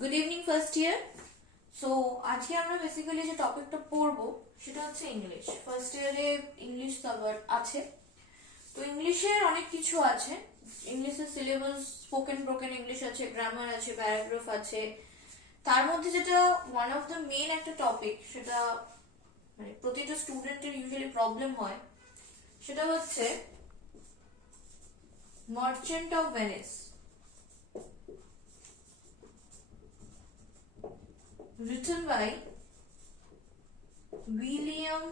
Good evening first year. So আজকে আমরা basically যে টপিকটা পড়বো সেটা হচ্ছে ইংলিশ। ফার্স্ট ইয়ারে ইংলিশ সাবজেক্ট আছে, তো ইংলিশের অনেক কিছু আছে। ইংলিশের সিলেবাস স্পোকেন ব্রোকেন ইংলিশ আছে, গ্রামার আছে, প্যারাগ্রাফ আছে। তার মধ্যে যেটা ওয়ান অফ দ্য মেইন একটা টপিক, সেটা মানে প্রতিটা স্টুডেন্টের ইউজুয়ালি প্রবলেম হয়, সেটা হচ্ছে merchant of Venice, written by William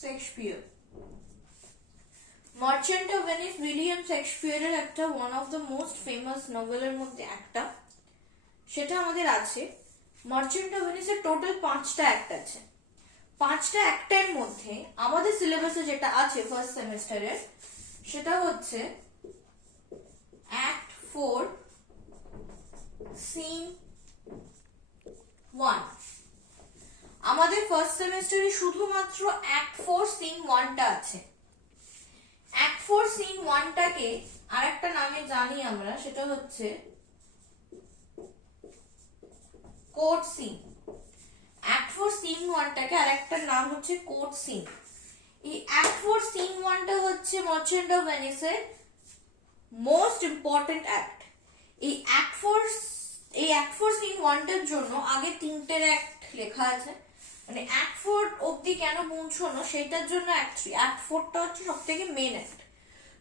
Shakespeare. Merchant of Venice William শেক্সপিয়ারের একটা one of the most famous নভেলের মধ্যে একটা, সেটা আমাদের আছে। মার্চেন্ট অফ ভেনিসের টোটাল 5টা অ্যাক্ট আছে। 5টা অ্যাক্টের মধ্যে আমাদের সিলেবাসে যেটা আছে ফার্স্ট সেমিস্টারের, সেটা হচ্ছে অ্যাক্ট 4 সিন 1। আমাদের ফার্স্ট সেমিস্টারে শুধুমাত্র অ্যাক্ট 4 সিন 1টা আছে। অ্যাক্ট 4 সিন 1টাকে আরেকটা নামে জানি আমরা, সেটা হচ্ছে কোর্ট সিন। অ্যাক্ট 4 সিন 1টাকে আরেকটা নাম হচ্ছে কোর্ট সিন। এই অ্যাক্ট 4 সিন 1টা হচ্ছে মার্চেন্ট অফ ভেনিসের মোস্ট ইম্পর্টেন্ট অ্যাক্ট। এই অ্যাক্ট 4 সিন 1টার জন্য আগে 3টের অ্যাক্ট লেখা আছে, মানে অ্যাক্ট 4 অবধি কেন পৌঁছানো সেটার জন্য অ্যাক্ট 3। অ্যাক্ট 4টা হচ্ছে সবথেকে মেইন অ্যাক্ট।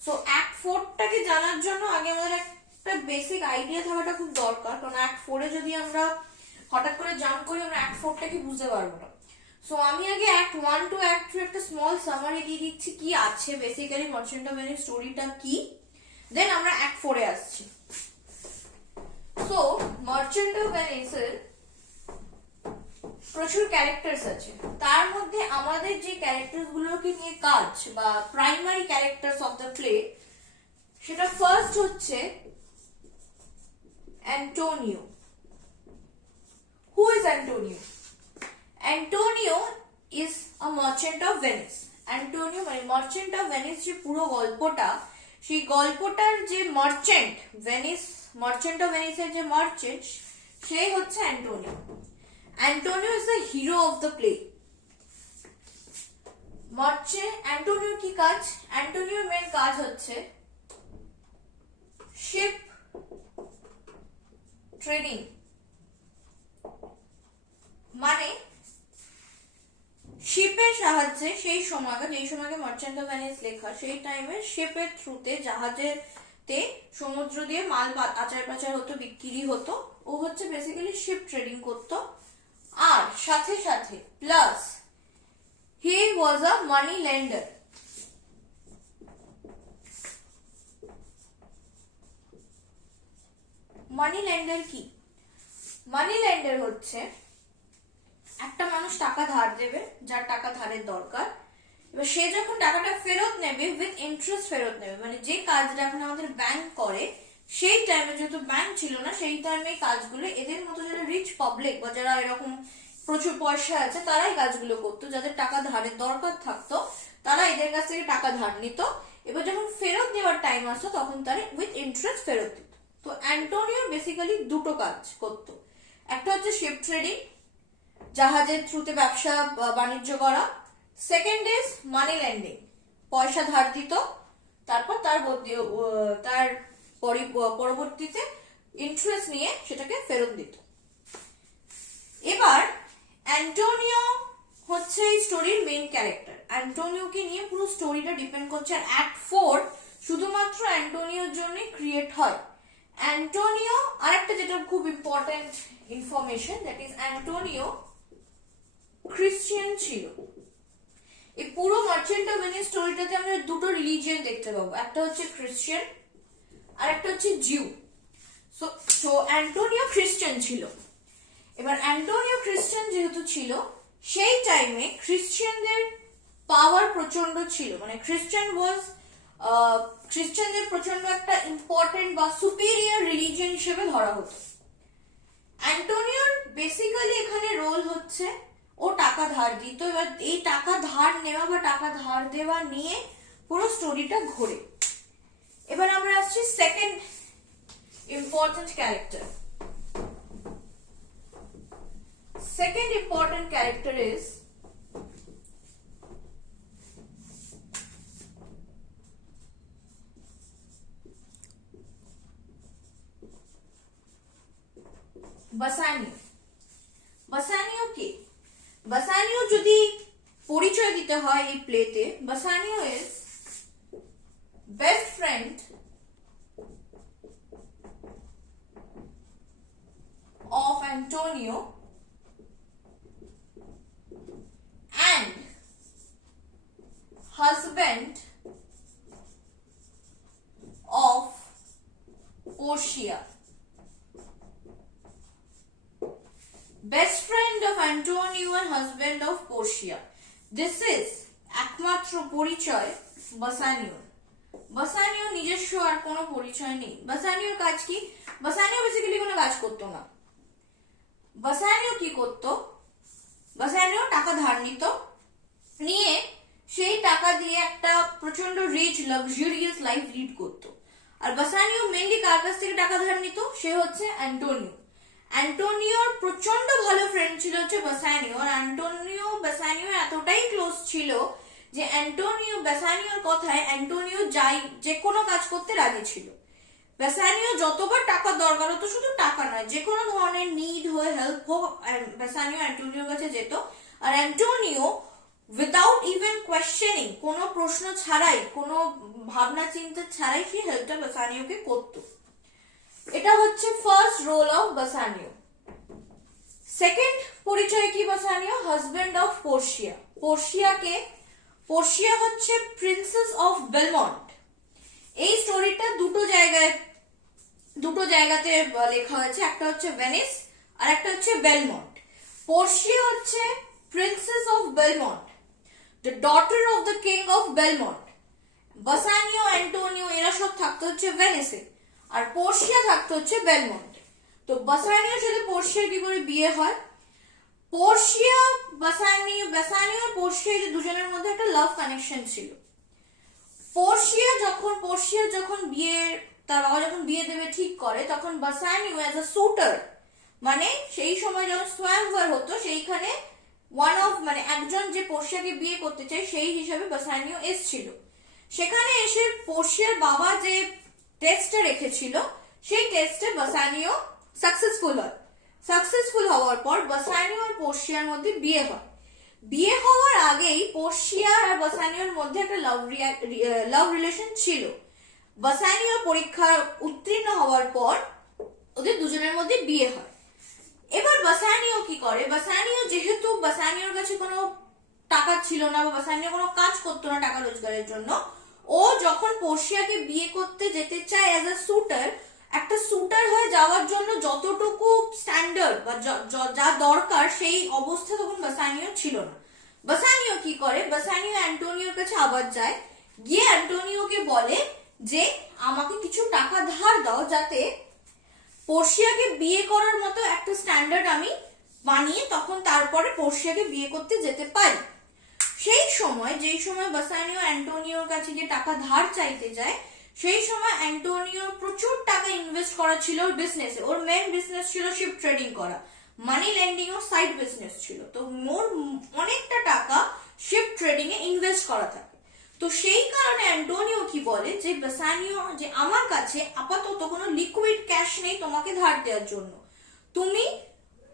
সো অ্যাক্ট 4টাকে জানার জন্য আগে আমাদের একটা বেসিক আইডিয়া থাকাটা খুব দরকার, কারণ অ্যাক্ট 4-এ যদি আমরা হঠাৎ করে জাম্প করি আমরা অ্যাক্ট 4টাকে বুঝতে পারবো না। সো আমি আগে অ্যাক্ট 1 টু অ্যাক্ট 3 একটা স্মল সামারি দিয়ে দিচ্ছি কি আছে বেসিক্যালি মার্চেন্ট অফ ভেনিস স্টোরিটা কি, দেন আমরা অ্যাক্ট 4-এ আসছি। সো মার্চেন্ট অফ ভেনিসের প্রচুর ক্যারেক্টার্স আছে। তার মধ্যে আমাদের যে ক্যারেক্টার্স গুলোকে নিয়ে কাজ বা primary characters of the play, সেটা ফার্স্ট হচ্ছে Antonio. Who is Antonio? Antonio is a merchant of Venice. Antonio মানে মার্চেন্ট অফ ভেনিস যে পুরো গল্পটা, সেই গল্পটার যে মার্চেন্ট অফ ভেনিসের যে মার্চেন্ট, সে হচ্ছে Antonio. Antonio is the hero of the play. Antonio কি কাজ? অ্যান্টোনিওর মেন কাজ হচ্ছে শিপ ট্রেডিং, মানে শিপের সাহায্যে যেই সময়কে মার্চেন্ট অফ ভেনিস লেখা, সেই টাইমে শিপের থ্রুতে জাহাজেতে সমুদ্র দিয়ে মাল আচার পাচার হতো, বিক্রি হতো। ও হচ্ছে বেসিক্যালি শিপ ট্রেডিং করতো। আর সাথে সাথে প্লাস হি ওয়াজ আ মানি লেন্ডার। মানি লেন্ডার কি? মানি লেন্ডার হচ্ছে একটা মানুষ টাকা ধার দেবে, যার টাকা ধারের দরকার। এবার সে যখন টাকাটা ফেরত নেবে উইথ ইন্টারেস্ট ফেরত নেবে, মানে যে কাজটা এখন আমাদের ব্যাংক করে, সেই টাইমে যেহেতু ব্যাংক ছিল না, সেই টাইমে কাজগুলো এদের মতো যারা রিচ পাবলিক বা যারা এরকম প্রচুর পয়সা আছে তারাই কাজগুলো করতো। যাদের টাকা ধারের দরকার থাকতো তারা এদের কাছ থেকে টাকা ধার নিত। এবার যখন ফেরত দেওয়ার টাইম আসতো তখন তারা উইথ ইন্টারেস্ট ফেরত দিত। তো অ্যান্টোনিও বেসিক্যালি দুটো কাজ করতো। একটা হচ্ছে শিপ ট্রেডিং, জাহাজের থ্রুতে ব্যবসা বাণিজ্য করা। সেকেন্ড ইজ মানি লেন্ডিং, পয়সা ধার দিত, তারপর তার পরবর্তীতে ইন্টারেস্ট নিয়ে সেটাকে ফেরত দিত। এবার অ্যান্টোনিও হচ্ছে এই স্টোরির মেইন ক্যারেক্টার। অ্যান্টোনিওকে নিয়ে পুরো স্টোরিটা ডিপেন্ড করছে। আর অ্যাক্ট 4 শুধুমাত্র অ্যান্টোনিওর জন্যই ক্রিয়েট হয়। অ্যান্টোনিও আরেকটা যেটা খুব important information, that is Antonio Christian ছিল। এই পুরো মার্চেন্ট অফ ভেনিস স্টোরিটাতে আমরা দুটো রিলিজিয়ন দেখতে পাবো, একটা হচ্ছে খ্রিস্টিয়ান আর একটা হচ্ছে জিউ। সো অ্যান্টোনিও খ্রিস্টিয়ান ছিল। এবার অ্যান্টোনিও খ্রিস্টিয়ান যেহেতু ছিল, সেই টাইমে খ্রিস্টিয়ানদের পাওয়ার প্রচন্ড ছিল, মানে খ্রিস্টানদের প্রচন্ড একটা ইম্পর্টেন্ট বা সুপিরিয়র রিলিজিয়ন হিসেবে ধরা হতো। অ্যান্টোনিওর বেসিক্যালি এখানে রোল হচ্ছে ও টাকা ধার দিত। এবার এই টাকা ধার নেওয়া বা টাকা ধার দেওয়া নিয়ে পুরো স্টোরিটা ঘোরে। এবার আমরা আসছি second important character. Second important character is বাসানিও। বাসানিও কে? বাসানিও যদি পরিচয় দিতে হয় এই প্লেতে, বাসানিও is best friend of Antonio and husband of Portia. Best friend of Antonio and husband of Portia. This is একমাত্র পরিচয় বাসানিও। বাসানিও নিজস্ব আর কোনো পরিচয় নেই। বাসানিওর কাজ কি? বাসানিও বেসিক্যালি কোনো কাজ করতো না। বাসানিও কি করতো? বাসানিও টাকা ধার নিত, নিয়ে সেই টাকা দিয়ে একটা প্রচন্ড রিচ লাক্সারিয়াস লাইফ লিড করতো। আর বাসানিও মেইনলি কার কাছ থেকে টাকা ধার নিত? সে হচ্ছে অ্যান্টোনিও। অ্যান্টোনিওর প্রচন্ড ভালো ফ্রেন্ড ছিল হচ্ছে বাসানিও। আর অ্যান্টোনিও বাসানিও এতটাই ক্লোজ ছিল যে অ্যান্টোনিও বাসানিওর কথায় অ্যান্টোনিও যে কোনো কাজ করতে রাজি ছিল। বাসানিও যতবার টাকা দরকার হতো, শুধু টাকা নয়, যে কোনো ধরনের নিড হয়ে হেল্প হোক, বাসানিও অ্যান্টোনিওর কাছে যেত। আর অ্যান্টোনিও উইদাউট ইভেন কোয়েশ্চেনিং, কোনো প্রশ্ন ছাড়াই, কোনো ভাবনা চিন্তা ছাড়াই সে হেল্পটা বাসানিওকে করতো। এটা হচ্ছে first role of Bassanio. Second পরিচয় কি Bassanio? Husband of Portia. Portia হচ্ছে প্রিন্সেস অফ বেলমন্ট। এই স্টোরিটা দুটো জায়গাতে লেখা হয়েছে, একটা হচ্ছে ভেনিস আর একটা হচ্ছে বেলমন্ট। পোর্শিয়া হচ্ছে princess of Belmont, the daughter of the king of Belmont. বাসানিও, Antonio এরা সব থাকতো হচ্ছে ভেনিসে, আর পোর্শিয়া থাকতো হচ্ছে বেলমন্টে। তো বাসানিওর সাথে পোর্শিয়ার কি করে বিয়ে হয়? বাসানিও আর পোর্শিয়া দুজনের মধ্যে একটা লাভ কানেকশন ছিল। পোর্শিয়া যখন তার বাবা যখন বিয়ে দেবে ঠিক করে, তখন বাসানিও অ্যাজ আ সুটার, মানে সেই সময় যখন স্বয়ংবর হতো, সেইখানে একজন যে পোর্শিয়াকে বিয়ে করতে চায় সেই হিসাবে বাসানিও এসেছিল। সেখানে এসে পোর্শিয়ার বাবা যে টেস্টটা রেখেছিল, সেই টেস্টে বাসানিও সাকসেসফুল হওয়ার পর বাসানিও আর পোর্শিয়ার মধ্যে বিয়ে হয়। বিয়ে হওয়ার আগেই পোর্শিয়া আর বাসানিওর মধ্যে একটা লাভ রিলেশন ছিল। বাসানিও পরীক্ষা উত্তীর্ণ হওয়ার পর ওদের দুজনের মধ্যে বিয়ে হয়। এবার বাসানিও কি করে? বাসানিও যেহেতু বাসানিওর কাছে কোনো টাকা ছিল না, বা বাসানিও কোনো কাজ করতো না টাকা রোজগারের জন্য, ও যখন পোর্শিয়াকে বিয়ে করতে যেতে চায় অ্যাজ আ সুটার, একটা সুটার হয়ে যাওয়ার জন্য যতটুকু স্ট্যান্ডার্ড বা যা দরকার সেই অবস্থা তখন বাসানিও ছিল না। বাসানিও কি করে? বাসানিও অ্যান্টোনিওর কাছে আবার যায়, গিয়ে অ্যান্টোনিওকে বলে যে আমাকে কিছু টাকা ধার দাও, যাতে পোর্শিয়াকে বিয়ে করার মতো একটা স্ট্যান্ডার্ড আমি বানিয়ে তখন তারপরে পোর্শিয়াকে বিয়ে করতে যেতে পারি। যেই সময় বাসানিও অ্যান্টোনিওর কাছে গিয়ে টাকা ধার চাইতে যায়, সেই সময় অ্যান্টোনিওর প্রচুর টাকা ইনভেস্ট করা ছিল ওর বিজনেসে। ওর মেন বিজনেস ছিল শিপ ট্রেডিং করা, মানি লেন্ডিং ওর সাইড বিজনেস ছিল। তো ওর অনেকটা টাকা শিপ ট্রেডিং এ ইনভেস্ট করা থাকে। তো সেই কারণে অ্যান্টোনিও কি বলে যে বাসানিও, যে আমার কাছে আপাতত কোনো লিকুইড ক্যাশ নেই তোমাকে ধার দেওয়ার জন্য, তুমি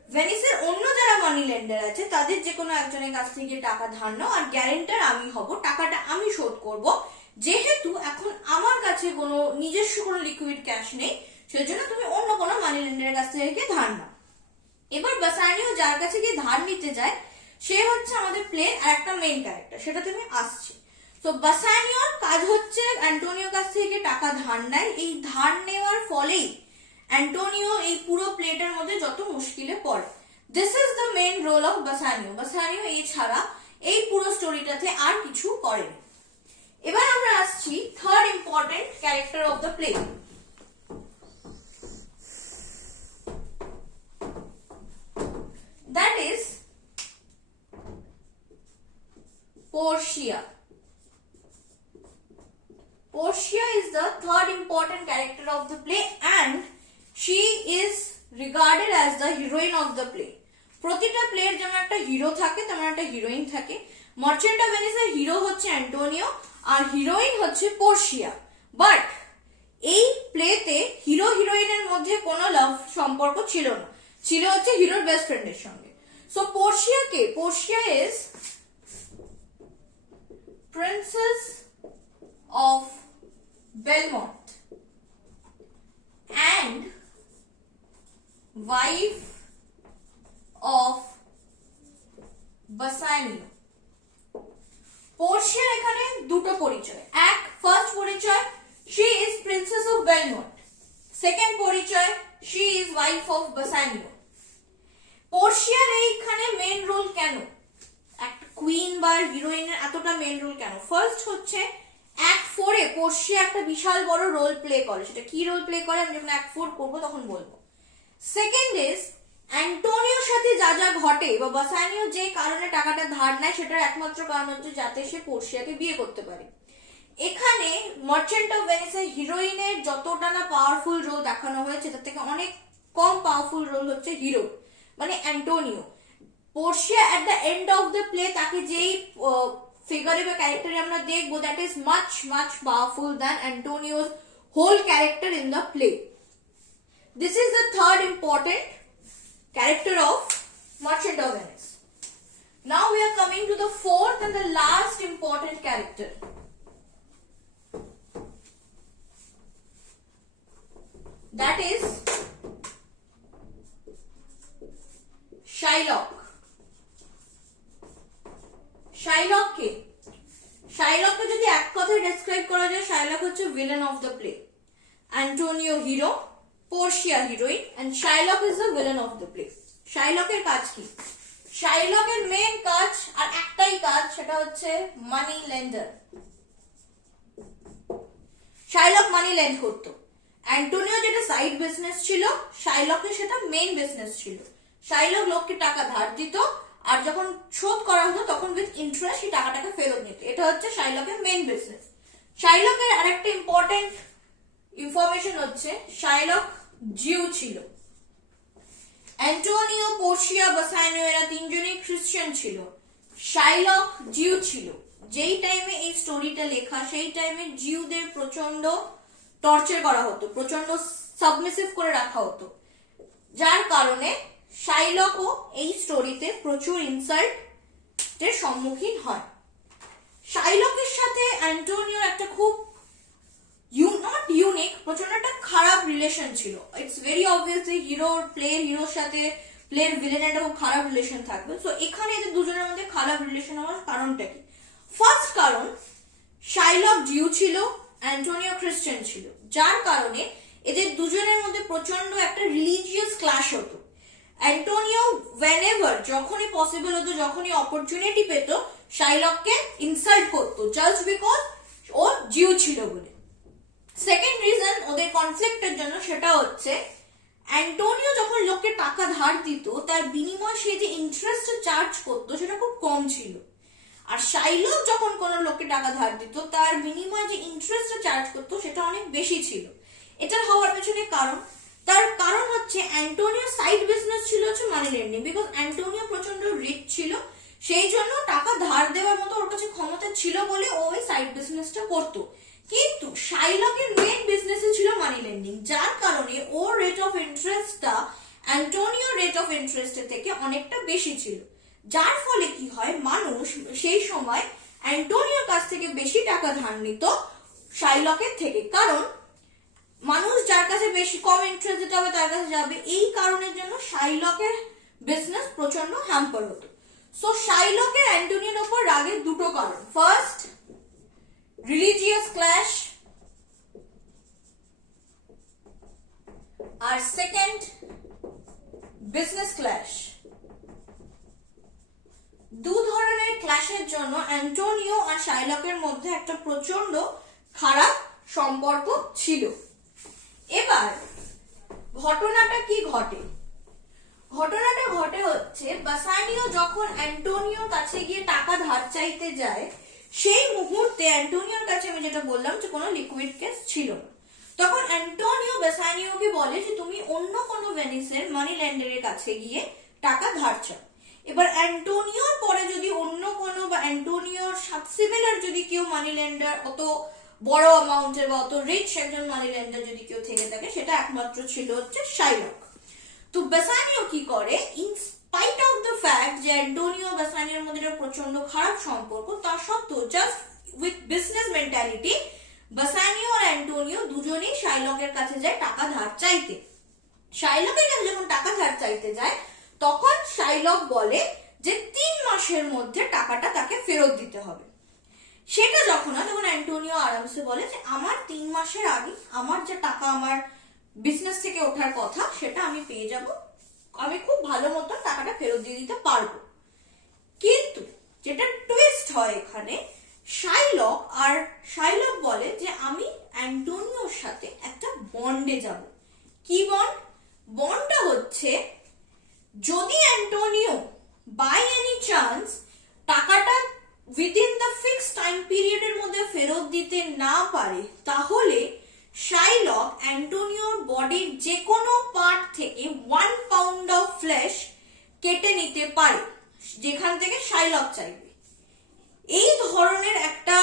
ভেনিসের অন্য যারা মানি লেন্ডার আছে তাদের যে কোনো একজনের কাছ থেকে টাকা ধার নাও, আর গ্যারেন্টার আমি হব, টাকাটা আমি শোধ করব। যেহেতু এখন আমার কাছে কোনো নিজস্ব কোনো লিকুইড ক্যাশ নেই, সেজন্য তুমি অন্য কোনো মানি লেন্ডারের কাছ থেকে ধার নাও। এবার বাসানিও যার কাছে গিয়ে ধার নিতে যায়, সে হচ্ছে আমাদের প্লে আর একটা মেইন ক্যারেক্টার, সেটা তুমি আসছে। তো বাসানিওর কাজ হচ্ছে অ্যান্টোনিওর কাছ থেকে টাকা ধার নেয়। এই ধার নেওয়ার ফলেই অ্যান্টোনিও এই পুরো প্লেটার মধ্যে যত মুশকিলে পড়ে। This is the main role of Bassanio. Bassanio এছাড়া এই পুরো স্টোরিটাতে আর কিছু করেনি। এবার আমরা আসছি third important character of the play, that is Portia. Portia is the third important character of the play, and she is regarded as the heroine of the play. প্রতিটা প্লের যেমন একটা হিরো থাকে তেমন একটা হিরোইন থাকে। মার্চেন্ট অফ ভেনিসের হিরো হচ্ছে Antonio আর heroine হচ্ছে Portia. But এই প্লেতে হিরো হিরোইনের মধ্যে কোনো লাভ সম্পর্ক ছিল না, ছিল হচ্ছে হিরোর বেস্ট ফ্রেন্ডের সঙ্গে। So Portia is princess of Belmont and wife of Bassanio. পোর্শিয়ার এখানে দুটো পরিচয়। এক, ফার্স্ট পরিচয় she is princess of Belmont, second পরিচয় she is wife of Bassanio. পোর্শিয়ার এইখানে মেইন রোল কেন, একটা কুইন বা হিরোইনের এতটা মেইন রোল কেন? ফার্স্ট হচ্ছে অ্যাক্ট 4 এ পোর্শিয়া একটা বিশাল বড় রোল প্লে করে। সেটা কি রোল প্লে করে আমি যখন অ্যাক্ট 4 করবো তখন বলবো। সেকেন্ড ইজ অ্যান্টোনিওর সাথে যা যা ঘটে বা বাসানিও যে কারণে টাকাটা ধার নেয় সেটার একমাত্র কারণ হচ্ছে যাতে সে পোর্শিয়াকে বিয়ে করতে পারে। এখানে মার্চেন্ট অফ ভেনিসের হিরোইনের যতটা না পাওয়ারফুল রোল দেখানো হয়েছে তার থেকে অনেক কম পাওয়ারফুল রোল হচ্ছে হিরো মানে Antonio. Portia at the end of the play তাকে যেই ফিগারে বা ক্যারেক্টারে আমরা দেখবো that is much much powerful than অ্যান্টোনিওর whole character in the play. This is the third important character of Merchant of Venice. Now we are coming to the fourth and the last important character. That is Shylock. Shylock কে যদি এক কথায় describe করা যায়, Shylock হচ্ছে villain of the play. Antonio hero, Portia heroine and Shylock is the villain of the play. Shylock এর কাজ কি? Shylock এর মেইন কাজ আর একটাই কাজ, সেটা হচ্ছে মানি লেন্ডার। Shylock মানি লেন্ড করতো। অ্যান্টোনিও যেটা সাইড বিজনেস ছিল, Shylock-এর সেটা মেইন বিজনেস ছিল। Shylock লোককে টাকা ধার দিত আর যখন শোধ করা হতো তখন উইথ ইন্টারেস্ট সেই টাকাটাকে ফেরত নিত। এটা হচ্ছে Shylock-এর মেইন বিজনেস। Shylock-এর আরেকটা ইম্পর্টেন্ট ইনফরমেশন হচ্ছে Shylock জিউ ছিল। অ্যান্টোনিও, পোর্শিয়া, বাসানিও এরা তিনজনই খ্রিস্টান ছিল। Shylock জিউ ছিল। যেই টাইমে এই স্টোরিটা লেখা সেই টাইমে জিউদের প্রচন্ড টর্চার করা হতো, প্রচন্ড সাবমিসিভ করে রাখা হতো, যার কারণে Shylock-ও এই স্টোরিতে প্রচুর ইনসাল্টের সম্মুখীন হয়। Shylock-এর সাথে অ্যান্টোনিওর একটা খুব নট ইউনিক, প্রচন্ড একটা খারাপ রিলেশন ছিল। ইটস ভেরি অবভিয়াসলি হিরোর সাথে প্লের ভিলেনের একটা খুব খারাপ রিলেশন থাকবে। সো এখানে এদের দুজনের মধ্যে খারাপ রিলেশন হওয়ার কারণটা কি? ফার্স্ট কারণ, Shylock জিউ ছিল, অ্যান্টোনিও খ্রিস্টান ছিল, যার কারণে এদের দুজনের মধ্যে প্রচন্ড একটা রিলিজিয়াস ক্লাশ হতো। অ্যান্টোনিও whenever যখনই পসিবল হতো, যখনই অপরচুনিটি পেত, Shylock-কে ইনসাল্ট করতো জাস্ট বিকজ ও জিউ ছিল বলে। সেকেন্ড রিজন ওদের কনফ্লিক্টের জন্য সেটা হচ্ছে অ্যান্টোনিও যখন লোককে টাকা ধার দিত তার বিনিময়ে সে যে ইন্টারেস্ট চার্জ করতো সেটা খুব কম ছিল। আর Shylock যখন কোনো লোককে টাকা ধার দিত তার বিনিময়ে যে ইন্টারেস্ট চার্জ করতো সেটা অনেক বেশি ছিল। এটার হওয়ার পেছনে তার কারণ হচ্ছে অ্যান্টোনিও সাইড বিজনেস ছিল হচ্ছে মানি লেন্ডিং। বিকজ অ্যান্টোনিও প্রচন্ড রিচ ছিল, সেই জন্য টাকা ধার দেওয়ার মতো ওর কাছে ক্ষমতা ছিল বলে ও ওই সাইড বিজনেসটা করতো। কিন্তু Shylock-এর মেইন বিজনেসই ছিল মানি লেন্ডিং, যার কারণে ওর রেট অফ ইন্টারেস্টটা অ্যান্টোনিওর রেট অফ ইন্টারেস্টের থেকে অনেকটা বেশি ছিল। যার ফলে কি হয়, মানুষ সেই সময় অ্যান্টোনিওর কাছ থেকে বেশি টাকা ধার নিত Shylock-এর থেকে, কারণ মানুষ যার কাছে বেশি কম ইন্টারেস্ট দিতে হবে তার কাছে যাবে। এই কারণের জন্য Shylock-এর বিজনেস প্রচন্ড হ্যাম্পার হতো। সো Shylock-এর অ্যান্টোনিওর উপর রাগের দুটো কারণ, ফার্স্ট রিলিজিয়াস ক্ল্যাশ আর সেকেন্ড বিজনেস ক্ল্যাশ। দু ধরনের ক্ল্যাশের জন্য অ্যান্টোনিও আর Shylock-এর মধ্যে একটা প্রচন্ড খারাপ সম্পর্ক ছিল। এবার ঘটনাটা কি ঘটে? ঘটনাটা ঘটে হচ্ছে বাসানিও যখন অ্যান্টোনিওর কাছে গিয়ে টাকা ধার চাইতে যায় সেই মুহূর্তে অ্যান্টোনিওর কাছে, আমি যেটা বললাম যে কোনো লিকুইড ক্যাশ ছিল না, তখন অ্যান্টোনিও বেসানিওকে বলে যে তুমি অন্য কোনো ভেনিসের মানি লেন্ডারের কাছে গিয়ে টাকা ধার চাও। এবার অ্যান্টোনিওর পরে যদি অন্য কোনো বা অ্যান্টোনিওর সিমিলার যদি কেউ মানি লেন্ডার, অত বড় অ্যামাউন্টের বা অত রিচ একজন মানি লেন্ডার যদি কেউ থেকে থাকে, সেটা একমাত্র ছিল হচ্ছে শাইলক। তো বেসানিও কি করে, in spite of the fact যে অ্যান্টোনিও বেসানিওর মধ্যে একটা প্রচন্ড খারাপ সম্পর্ক, তার সত্ত্বেও just with business mentality Bassanio আর অ্যান্টোনিও দুজনেই শাইলকের কাছে যায় টাকা ধার চাইতে। শাইলকের কাছে যখন টাকা ধার চাইতে যায়, তখন শাইলক বলে যে 3 মাসের মধ্যে টাকাটা তাকে ফেরত দিতে হবে। সেটা যখন হয়, তখন অ্যান্টোনিও আরামসে বলে যে আমার 3 মাসের আগে আমার যে টাকা আমার বিজনেস থেকে ওঠার কথা সেটা আমি পেয়ে যাব, আমি খুব ভালো মতো টাকাটা ফেরত দিয়ে দিতে পারবো। কিন্তু যেটা টুইস্ট হয় এখানে, শাইলক বলে যে আমি অ্যান্টোনিওর সাথে একটা বন্ডে যাব। কি বন্ড? বন্ডটা হচ্ছে যদি অ্যান্টোনিও বাই এনি চান্স টাকাটা উইদিন দ্য ফিক্সড টাইম পিরিয়ডের মধ্যে ফেরত দিতে না পারে, তাহলে শাইলক অ্যান্টোনিওর বডির যে কোনো পার্ট থেকে 1 পাউন্ড অফ ফ্লেশ কেটে নিতে পারে, যেখান থেকে শাইলক চাইবে। এই ধরনের একটা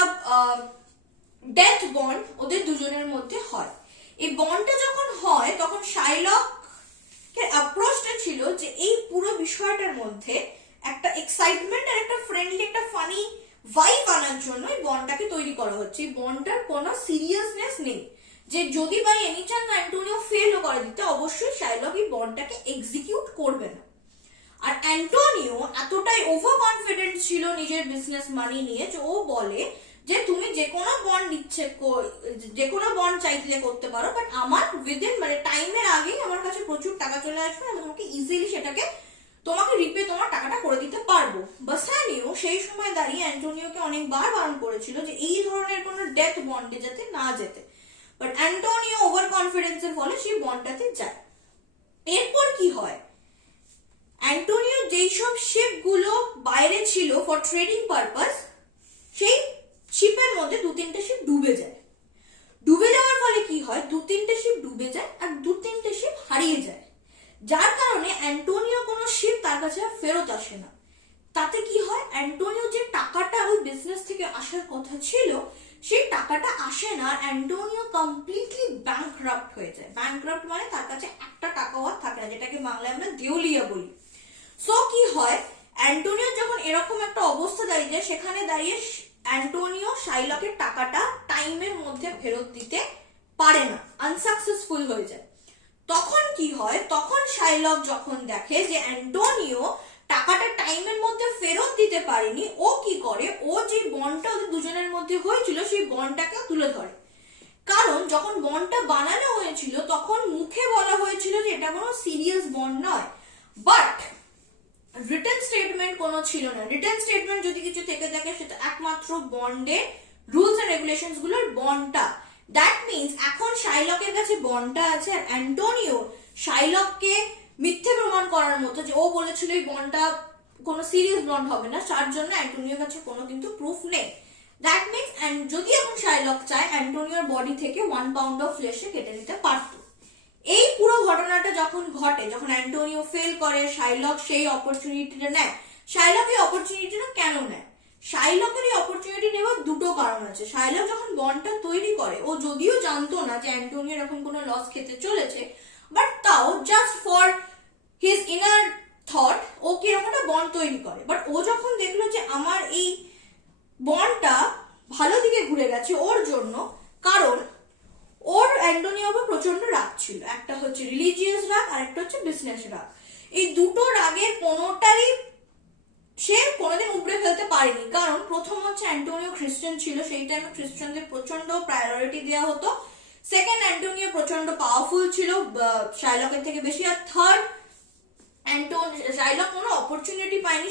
ডেথ বন্ড ওদের দুজনের মধ্যে হয়। এই বন্ডটা যখন হয়, তখন শাইলকের অ্যাপ্রোচটা ছিল যে এই পুরো বিষয়টার মধ্যে একটা এক্সাইটমেন্ট আর একটা ফ্রেন্ডলি, একটা ফানি ভাইব আনার জন্য এই বন্ডটাকে তৈরি করা হচ্ছে। এই বন্ডটার কোনো সিরিয়াসনেস নেই যে যদি বাই এনি চান্স অ্যান্টোনিও ফেলও করে দিতে, অবশ্যই শাইলক এই বন্ডটাকে এক্সিকিউট করবে না। আর অ্যান্টোনিও এতটাই ওভার কনফিডেন্ট ছিল নিজের বিজনেস মানি নিয়ে যে ও বলে যে তুমি যে কোনো বন্ড চাইলে করতে পারো, বাট আমার উইদিন মানে টাইমের আগেই আমার কাছে প্রচুর টাকা চলে আসবে, আমি তোমাকে ইজিলি সেটাকে তোমাকে রিপে তোমার টাকাটা করে দিতে পারবো। বেসানিও সেই সময় দাঁড়িয়ে অ্যান্টোনিওকে অনেকবার বারণ করেছিল যে এই ধরনের কোনো ডেথ বন্ডে যাতে না যেতে, বাট অ্যান্টোনিও ওভার কনফিডেন্সের ফলে সেই বন্ডটাতে যায়। এরপর কি হয়, অ্যান্টোনিও যেই সব শিপ গুলো বাইরে ছিল ফর ট্রেডিং পারপাস, সেই শিপের মধ্যে 2-3টে শিপ ডুবে যায়। ডুবে যাওয়ার ফলে কি হয়, 2-3টে শিপ ডুবে যায় আর 2-3টে শিপ হারিয়ে যায়, যার কারণে অ্যান্টোনিও কোনো শিপ তার কাছে ফেরত আসে না। তাতে কি হয়, অ্যান্টোনিও যে টাকাটা ওই বিজনেস থেকে আসার কথা ছিল সেই টাকাটা আসে না। অ্যান্টোনিও কমপ্লিটলি ব্যাংকরাপ্ট হয়ে যায়। ব্যাংকরাপ্ট মানে তার কাছে একটা টাকাও আর থাকে না, যেটাকে বাংলায় আমরা দেউলিয়া বলি। সো কি হয়, অ্যান্টোনিও যখন এরকম একটা অবস্থা দাঁড়িয়ে যায়, সেখানে দাঁড়িয়ে অ্যান্টোনিও শাইলকের টাকাটা টাইমের মধ্যে ফেরত দিতে পারে না, আনসাকসেসফুল হয়ে যায়। তখন কি হয়, তখন শাইলক যখন দেখে যে অ্যান্টোনিও টাকাটা টাইমের মধ্যে ফেরত দিতে পারেনি, ও কি করে, ও যে বন্ডটা ওদের দুজনের মধ্যে হয়েছিল সেই বন্ডটাকে তুলে ধরে। কারণ যখন বন্ডটা বানানো হয়েছিল তখন মুখে বলা হয়েছিল যে এটা কোনো সিরিয়াস বন্ড নয়, বাট রিটেন স্টেটমেন্ট কোনো ছিল না। রিটেন স্টেটমেন্ট যদি কিছু থেকে থাকে সেটা একমাত্র বন্ডের রুলস এন্ড রেগুলেশনস গুলোর বন্ডটা। দ্যাট মিনস এখন শাইলকের কাছে বন্ডটা আছে, আর অ্যান্টোনিও শাইলককে মিথ্যে প্রমাণ করার মতো যে ও বলেছিল এই বন্ডটা কোনো সিরিয়াস বন্ড হবে না, তার জন্য অ্যান্টোনিওর কাছে কোনো কিন্তু প্রুফ নেই। দ্যাট মিনস যদি এখন শাইলক চায় অ্যান্টোনিওর বডি থেকে 1 পাউন্ড অফ ফ্লেশে কেটে নিতে পারত। এই পুরো ঘটনাটা যখন ঘটে, যখন অ্যান্টোনিও ফেল করে, শাইলক সেই অপরচুনিটিটা নেয়। শাইলক এই অপরচুনিটিটা কেন নেয়? শাইলকের এই অপরচুনিটি নেওয়ার দুটো কারণ আছে। শাইলক যখন বন্ডটা তৈরি করে, ও যদিও জানতো না যে অ্যান্টোনিও এরকম কোনো লস খেতে চলেছে, বাট তাও just for his inner thought ও কি এরকম একটা বন্ড তৈরি করে। বাট ও যখন দেখলো যে আমার এই বন্ডটা ভালো দিকে ঘুরে গেছে ওর জন্য, কারণ ওর অ্যান্টোনিওর উপর প্রচন্ড রাগ ছিল। একটা হচ্ছে রিলিজিয়াস রাগ আর একটা হচ্ছে বিজনেস রাগ। এই দুটো রাগের কোনোটারই সে কোনোদিন উপড়ে ফেলতে পারেনি। কারণ প্রথম হচ্ছে অ্যান্টোনিও খ্রিস্টান ছিল, সেই টাইমে খ্রিস্টানদের প্রচন্ড প্রায়োরিটি দেওয়া হতো। সেকেন্ড, অ্যান্টোনিও প্রচন্ড পাওয়ারফুল ছিল শাইলকের থেকে বেশি। আর থার্ড, শাইলক কোনো অপরচুনিটি পায়নি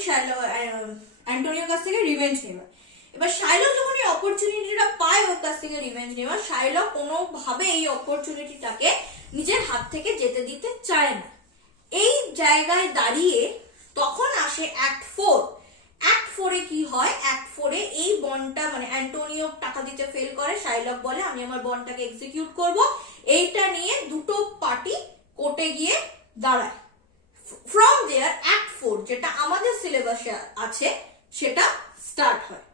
অ্যান্টোনিওর কাছ থেকে রিভেঞ্জ নেওয়ার। এবার শাইলক যখন এই অপরচুনিটিটা পায় ওর কাছ থেকে রিভেঞ্জ নেওয়ার, শাইলক কোনোভাবে এই অপরচুনিটিটাকে নিজের হাত থেকে যেতে দিতে চায় না। এই জায়গায় দাঁড়িয়ে তখন আসে অ্যাক্ট 4। অ্যাক্ট 4-এ কি হয়, অ্যাক্ট 4-এ এই বন্ডটা মানে অ্যান্টোনিও টাকা দিতে ফেল করে, শাইলক বলে আমি আমার বন্ডটাকে এক্সিকিউট করব। এইটা নিয়ে দুটো কোর্টে গিয়ে দাঁড়ায়। ফ্রম দেয়ার অ্যাক্ট 4 যেটা আমাদের সিলেবাসে আছে সেটা স্টার্ট হয়।